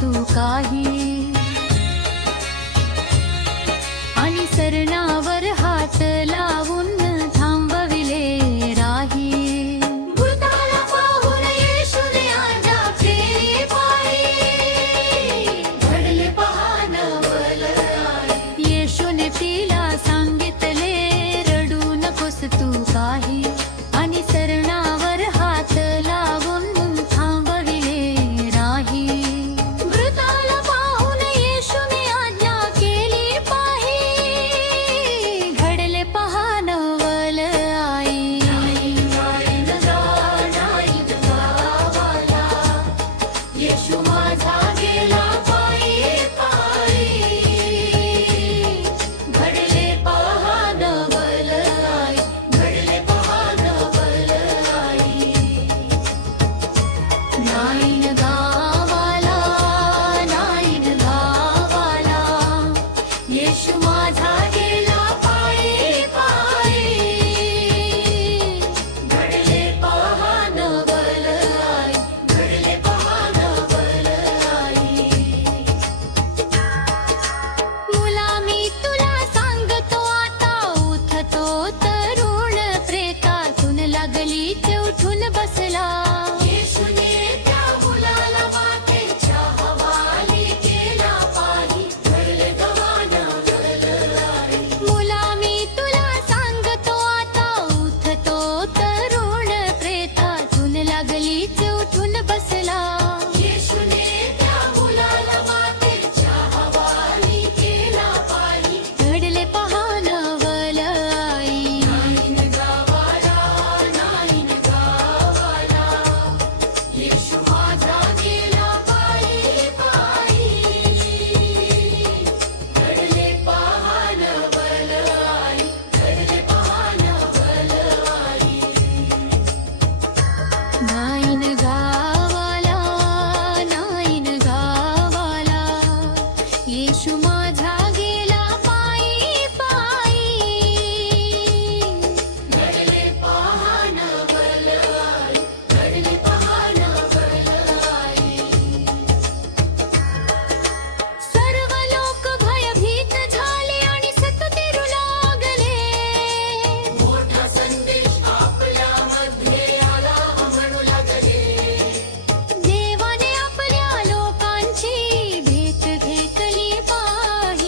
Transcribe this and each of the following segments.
तू काही, आणि सरणावर हात लावून थांबविले राही. भूताला पाहून येशूने आज्ञा केली पायी, घडले पहा नवल आई. येशूने तिला सांगितले, रडू नकोस तू काही, आणि सरणावर हात लावून थांबविले राही. मृताला पाहून येशूने आज्ञा केली पाही, घडले पहा नवल आई. येशू माझा गेला पायी पायी, घडले पहा नवल आई, घडले पहा नवल आई. नाईन गावाला, नाईन गावाला, येशू माझा गेला पायी पायी, घडले पहा नवल आई, घडले पहा नवल आई. मुला मी तुला सांगतो आता, उठतो तरुण प्रेतातून लागलीच उठून बसला. येशूने त्या मुलाला मातेच्या हवाली केला पाही, घडले पहा नवल आई. मुला मी तुला सांगतो आता, उठतो तरुण प्रेतातून लागलीच उठून बसला. येशूने त्या मुलाला मातेच्या हवाली केला पाही, घडले पहा नवल आई. नाईन गावाला, नाईन गावाला, येशू माझा गेला पायी पायी, घडले पहा नवल आई, घडले पहा नवल आई. नाईन गावाला, नाईन गावाला, येशू माझा गेला पायी पायी, घडले पहा नवल आई, घडले पहा नवल आई. सर्व लोक भयभीत झाले आणि सततेरू लागले. मोठा संदेश आपल्यामध्ये आला म्हणू लागले. देवाने आपल्या लोकांची भेट घेतली पाही,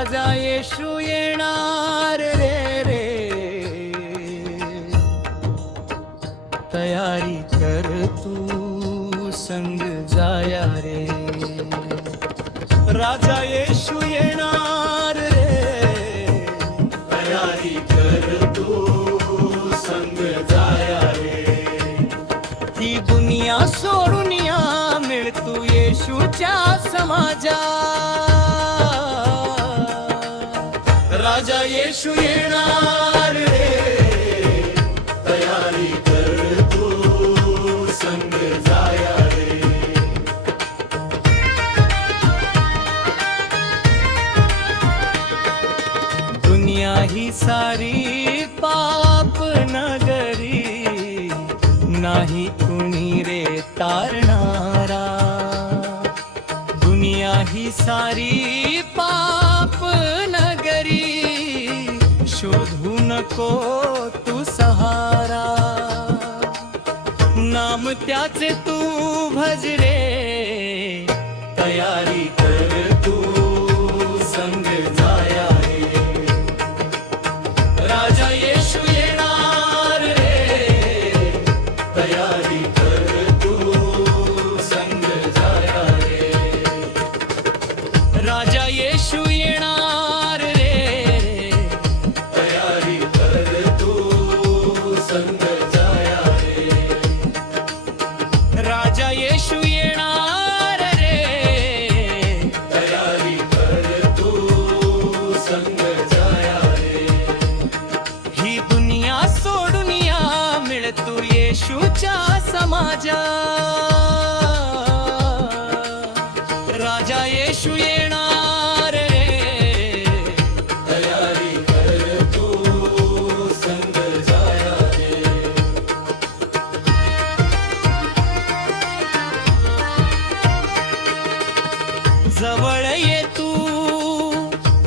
राजा येशू येणार रे रे, तयारी कर तू संग जाया रे, राजा येशू येणार रे, तयारी कर तू संग जाया रे, ही दुनिया सोडून या मिळ तू येशूच्या समाजा, राजा येशू येणार रे, तयारी कर तू संग जाया रे, दुनिया ही सारी पाप नगरी, नाही कुणी रे तारणारा, दुनिया ही सारी पाप नगरी, शोधू नको तू सहारा, नाम त्याचे तू भज रे, तयारी कर तू संग जाया रे, राजा येशू येणार रे, तयारी कर तू संग जाया रे, राजा येशू येणार रे, तयारी कर तू संग जाया रे, राजा येशू येणार रे, तयारी कर तू संग जाया रे, ही दुनिया सोडून या मिळ तू येशूच्या समाजा, राजा येशू येणार रे, तयारी कर तू संग जाया रे, जवळ ये तू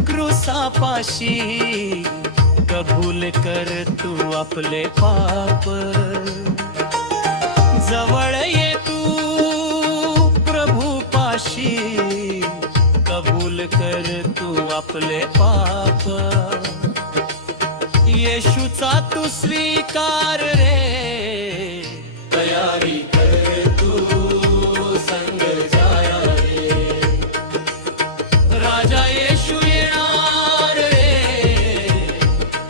क्रूसापाशी, कबूल कर तू आपले पाप, जवळ ये तू प्रभूपाशी, कबूल कर तू आपले पाप, येशूचा तू स्वीकार रे, तयारी कर तू संग जाया रे, राजा येशू येणार रे,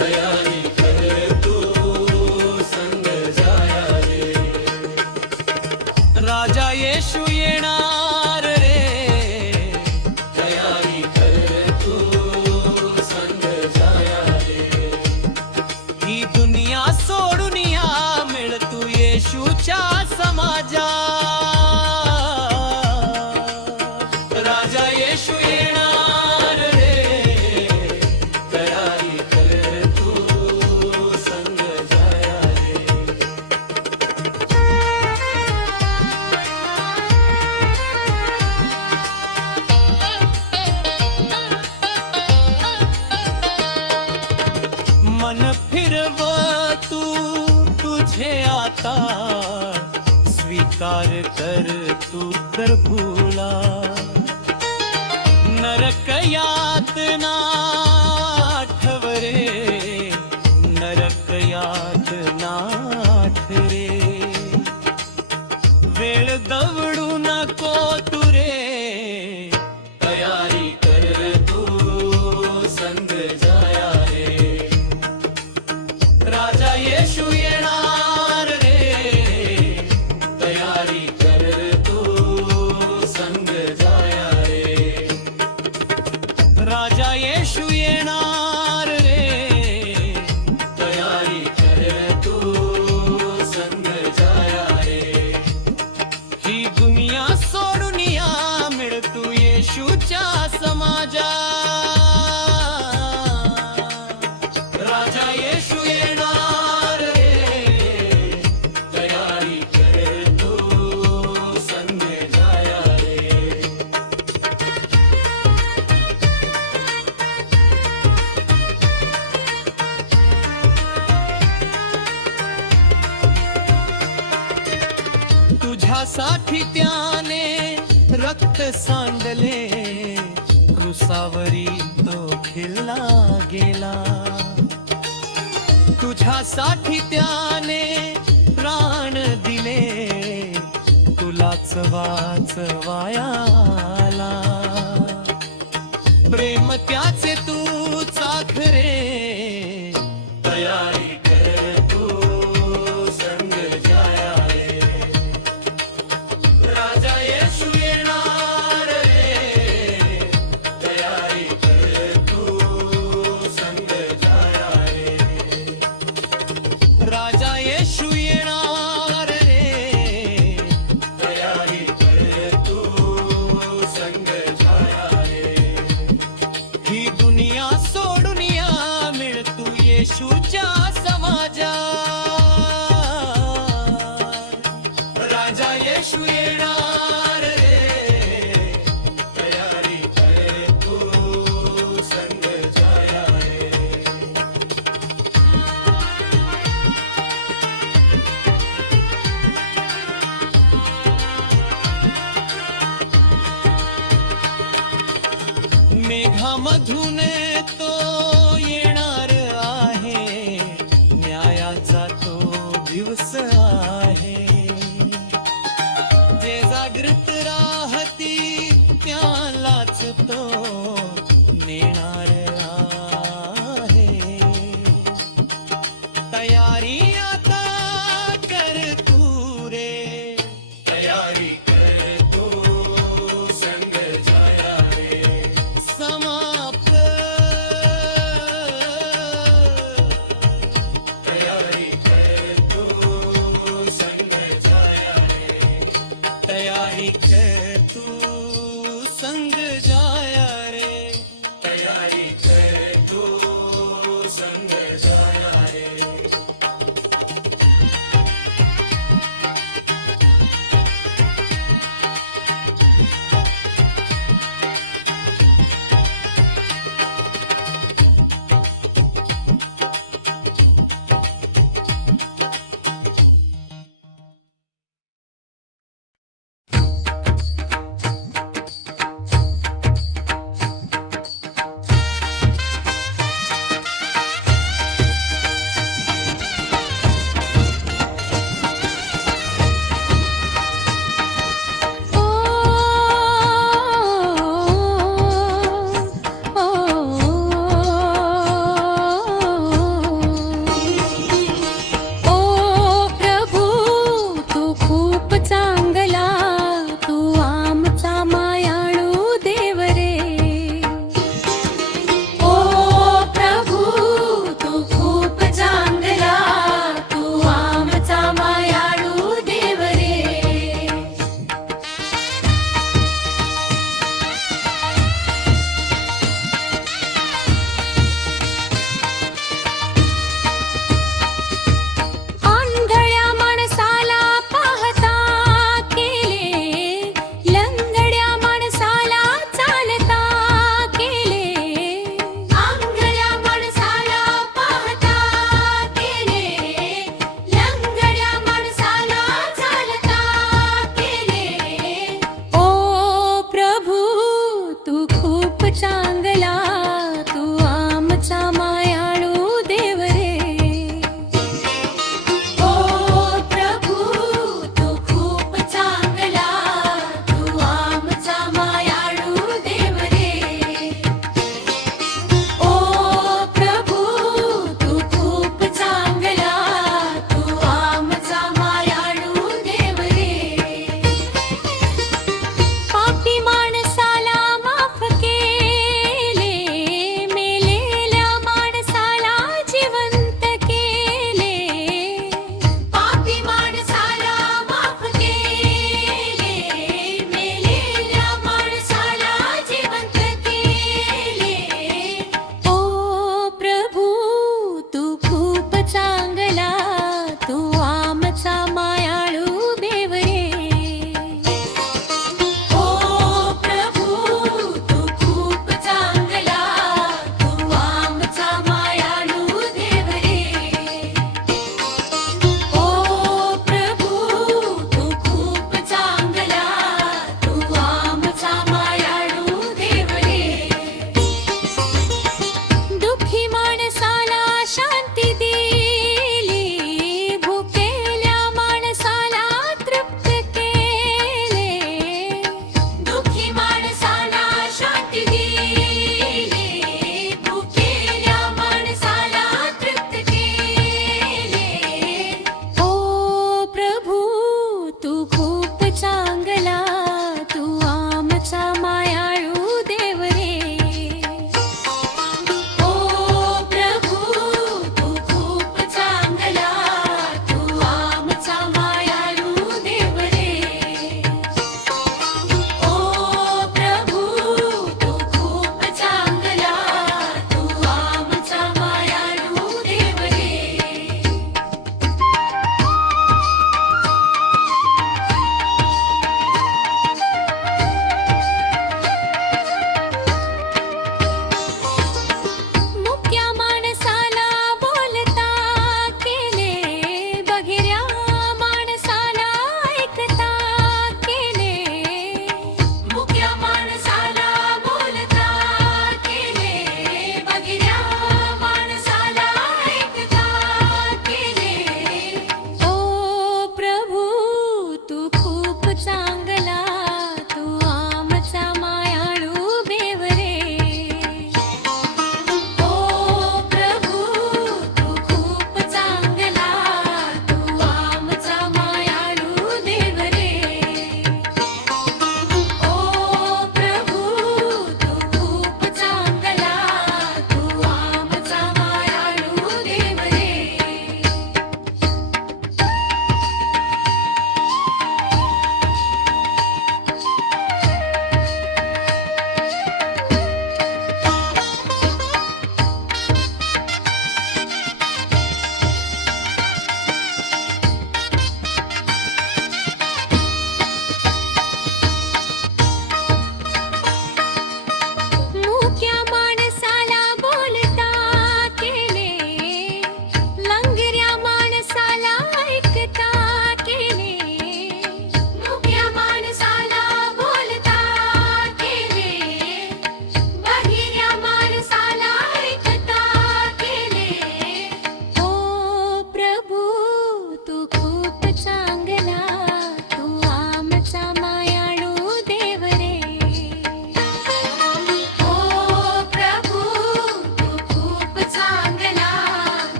तयारी कर तू संग जाया रे, राजा येशू येणार रे, तयारी कर तू संग जाया रे, ही दुनिया सोडून या मिळ तू येशूच्या समाजा, राजा येशू येणार रे, तयारी कर तू संग जाया रे, मन फिरव तू तुझे आता, स्वीकार कर तू प्रभूला, नरक यातना आठव रे, नरक यातना आठ रे, वेळ दवडू नको तू रे, तयारी कर तू संग जाया रे, राजा येशू येणार रे, तयारी कर तू संग जाया रे, राजा येशू येणार रे, तयारी कर तू संग जाया रे, ही दुनिया सोडून या मिळ तू येशूच्या समाजा, राजा येशू येणार रे, तयारी कर तू संग जाया रे, तुझ्यासाठी त्याने रक्त सांडले, दिवसावरी तो खिल्ला गेला. तुझ्यासाठी त्याने प्राण दिले, तुलाच वाचवायाला. प्रेम त्याचे तू चाखरे, तयारी कर तू संग जाया रे. राजा येशू येणार रे, तयारी कर तू संग जाया रे. राजा येशू येणार रे, तयारी कर तू संग जाया रे. ही दुनिया सोडून या, मिळ तू येशूच्या समाजात. राजा येशू येणार रे, तयारी कर तू संग जाया रे. मेघामधून तो येणार आहे, न्यायाचा तो दिवस आहे. जे जागृत राहती त्यालाच तो नेणार आहे. तयारी आता कर तू रे, तयारी कर तू संग जाया रे. समाप्त तयारी कर तू संग जाया रे. तयारी कर तू संग जाया रे. तयारी कर तू संग जाया रे.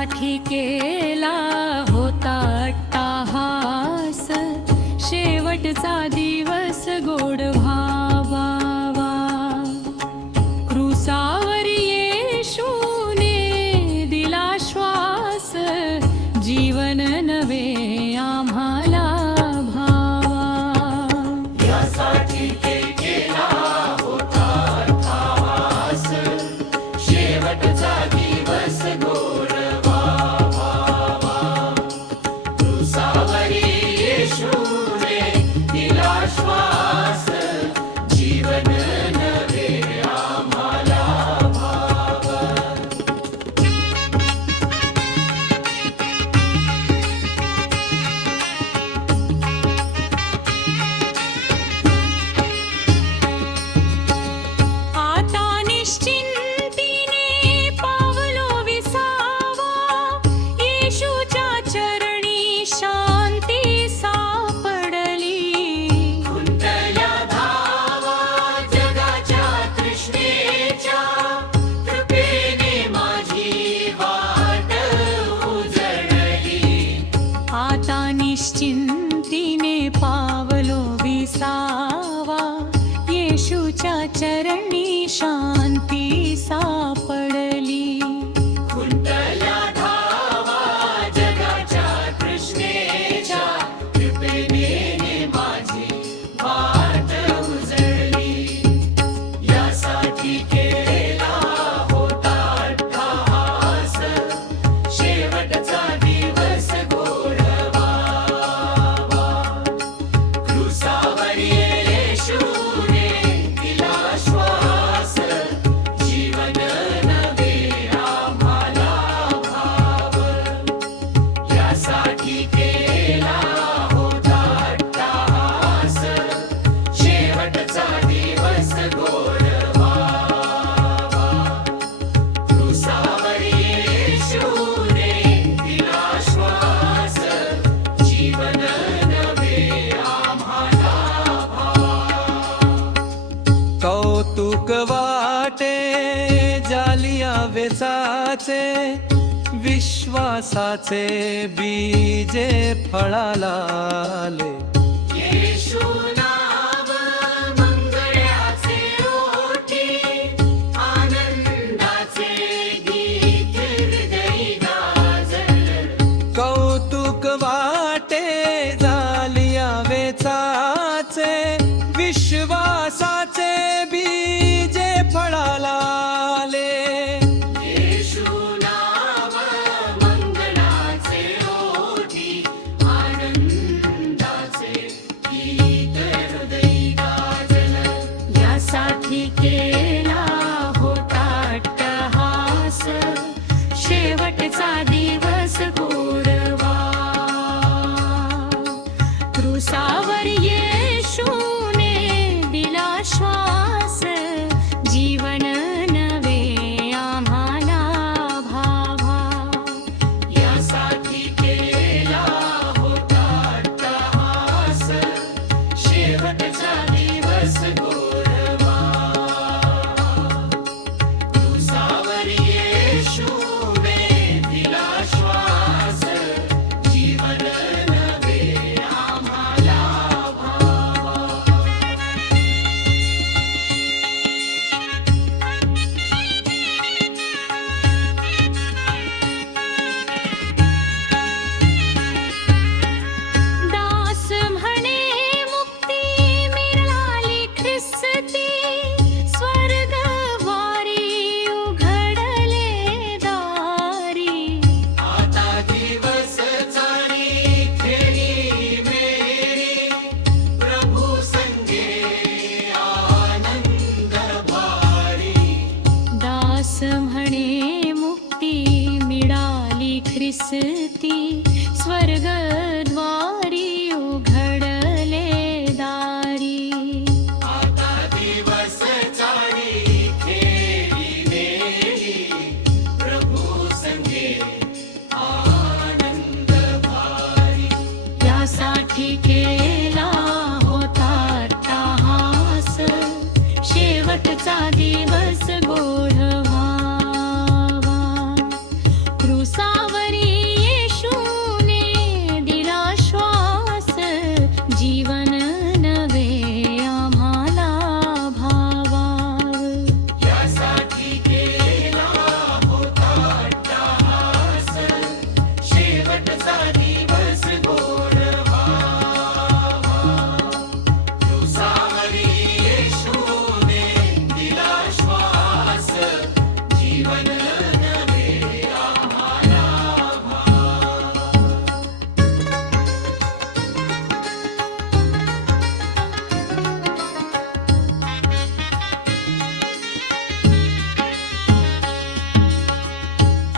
यासाठी केला होता अट्टाहास, शेवटचा दिवस गोड व्हावा. क्रुसावर येशूने दिला श्वास, जीवन नवे आम्हाला भावा. यासाठी केला होता अट्टाहास, शेवटचा दिवस गोड व्हावा. क्रुसावरी येशूने दिला श्वास, जीवन नवे आम्हाला भावा. आता निश्चिंतीने पावलो विसावा, येशूच्या चरणी शांती सापडली. कुंतल्या धावा जगाच्या तृष्णेच्या, कृपेने माझी वाट उजळली. आता निश्चिंतीने पावलो विसावा, येशूच्या चरणी शांती सापडली. कुंतल्या धावा जगाच्या तृष्णेच्या, कृपेने माझी वाट उजळली. यासाठी केला होता अट्टाहास, शेवटचा दिवस गोड व्हावा. क्रुसावर येशूने दिला श्वास, जीवन नवे आम्हाला भाव. यासाठी केला होता अट्टाहास, शेवटचा दिवस गोड व्हावा. क्रुसावर येशूने दिला श्वास, जीवन नवे आम्हाला भाव. कौतुक वाटे जालिया वेचाचे, विश्वासाचे बीजे फळाला आले. येशू नाव मंगळाचे ओठी, आनंदाचे गीत हृदयी गाजलं. कौतुक वाटे जालिया वेचाचे, विश्वासाचे बीजे फळाला आले. येशू नाव मंगळाचे ओठी, आनंदाचे गीत हृदयी गाजलं. यासाठी केला होता अट्टहास, शेवटचा दिवस गोड व्हावा. क्रुसावर येशूने दिला श्वास, जीवन नवे आम्हाला भावा. यासाठी केला होता अट्टाहास, शेवटचा दिवस गोड व्हावा. क्रुसावर येशूने दिला श्वास, जीवन नवे आम्हाला भावा. जीवन नवे आम्हाला भावाव. यासाठी केला होता अट्टहास, शेवटचा दिवस गोड व्हावा. क्रूसावरी येशूने दिला श्वास, जीवन नवे आम्हाला भावा.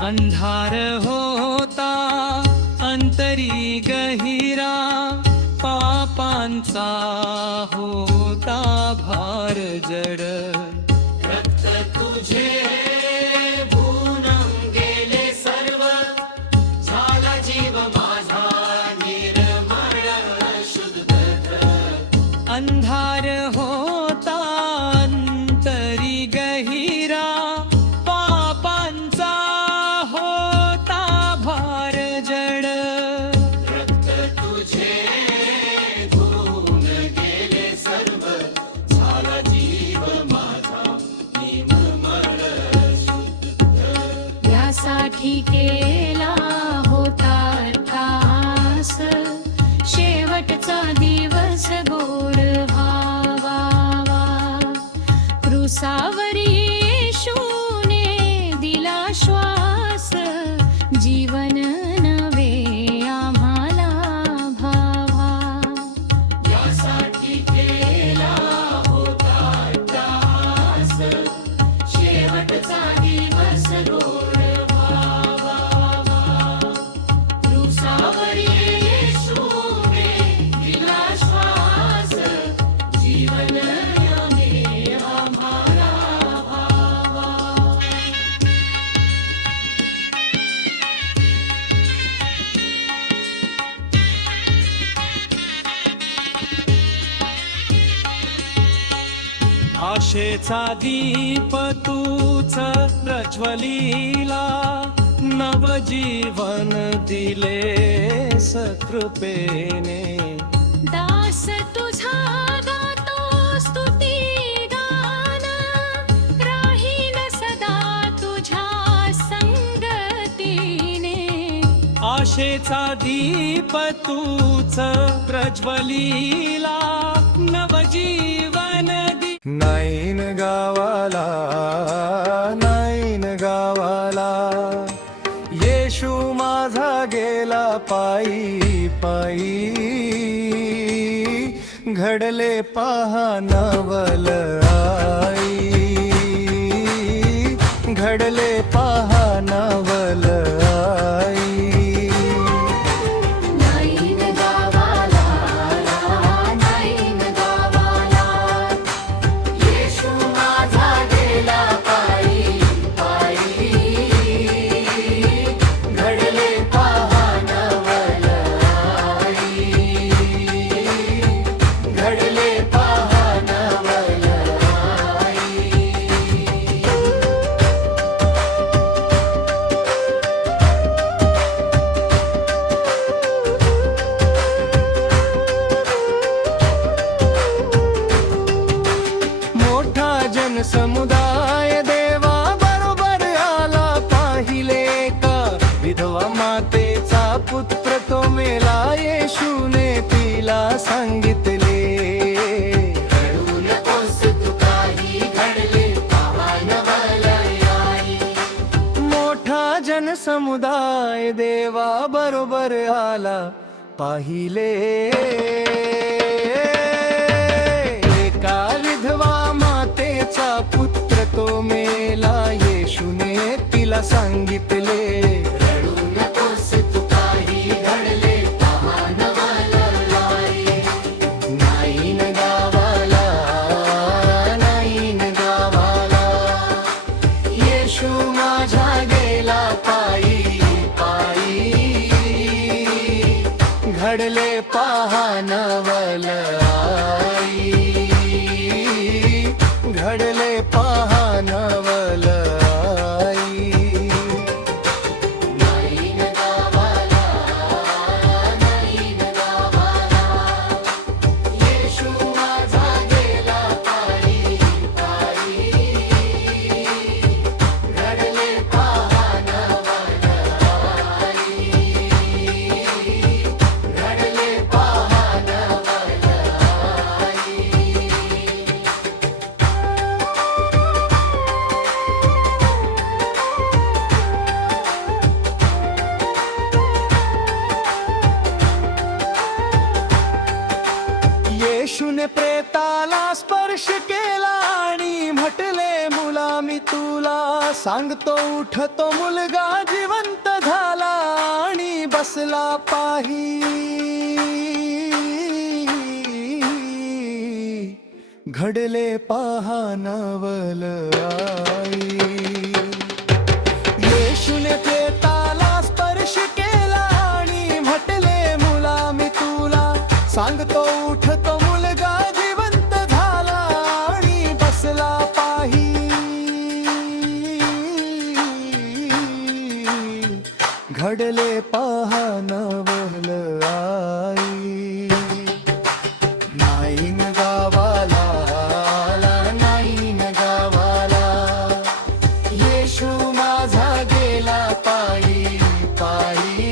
अंधार होता अंतरी गहिरा, पापांचा होता भार जड. रक्त तुझे भूनून गेले सर्व, झाला जीव माझा निर्मळ शुद्ध. अंधार होता अंतरी गहिरा, पापांचा होता भार जड. रक्त तुझे धुवून गेले सर्व, झाला जीव माझा निर्मळ शुद्ध. यासाठी केला होता अट्टहास, शेवटचा दिवस गोड व्हावा. क्रूसावर येशूने दिला श्वास, जीवन नवे आम्हाला भावा. यासाठी केला होता अट्टहास, शेवटचा दिवस गोड व्हावा. क्रूसावर येशूने दिला श्वास, जीवन नवे आम्हाला भावा. आशेचा दीप तूच प्रज्वलिला, नवजीवन दिले सकृपेने. दास तुझा गातो स्तुती गान, राहीन सदा तुझ्या संगतीने. आशेचा दीप तूच प्रज्वलिला, नवजीवन नाईन गावाला, नाईन गावाला. येशू माझा गेला पायी पायी, घडले पहा नवल आई. घडले पहा नवल आई. नाईन गावाला, नाईन गावाला. येशू माझा गेला पायी पायी, घडले पहा नवल आई. घडले पहा नवल आई. मोठा जनसमुदाय देवा बरोबर आला, पाहिले का विधवा मातेचा पुत्र तो मेला. येशूने तिला सांगितले, रडू नकोस तू, काही घडले पहा नवल आई. मोठा जनसमुदाय देवा बरोबर आला, पाहिले एका विधवा मातेचा पुत्र तो मेला. येशूने तिला सांगितले, रडू नकोस तू, काही घडले पहा नवल आई. नाईन गावाला, नाईन गावाला. येशू माझा गेला पायी पायी, घडले पहा नवल आई. घडले पहा नवल आई. नाईन गावाला, नाईन गावाला. येशूने प्रेताला स्पर्श केला आणि म्हटले, मुला मी तुला सांगतो उठ. तो मुलगा जिवंत झाला आणि बसला पाही. घडले पहा नवल आई. येशूने प्रेताला स्पर्श केला आणि म्हटले, मुला मी तुला सांगतो उठ. तो मुलगा जिवंत झाला आणि बसला पाही. घडले पहा नवल आई. नाही न गावाला आला, नाही न गावाला, येशू माझा गेला पायी पायी.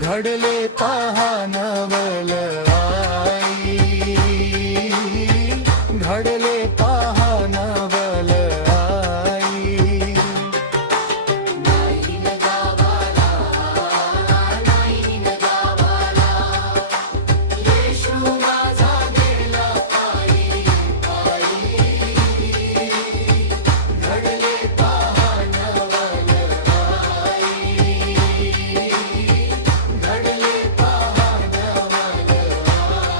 घडले पहा नवल आई. घडले पहा नवल आई. नाही न गावाला, नाही न गावाला, येशू माझा गेला पायी पायी. घडले पहा नवल आई. घडले पहा नवल आई.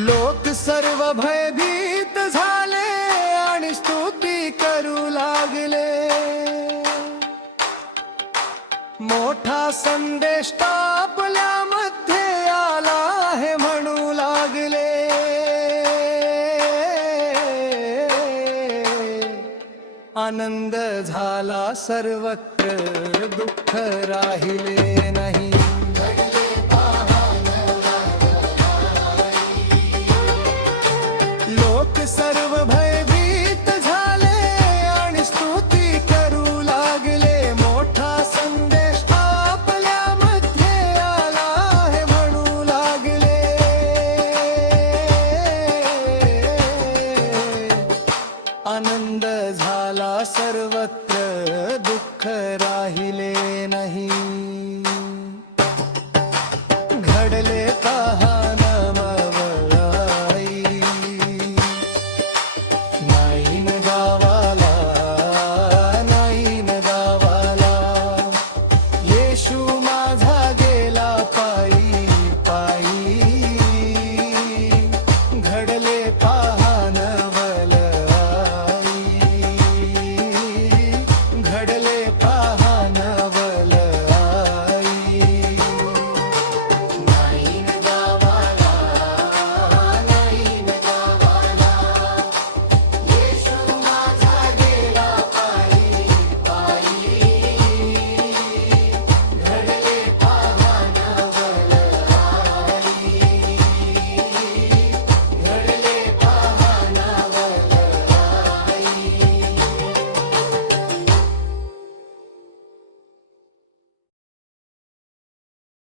लोक सर्व भयभीत झाले आणि स्तुती करू लागले. मोठा संदेश आपल्यामध्ये आला आहे म्हणू लागले. आनंद झाला सर्वत्र, दुःख राहिले नाही.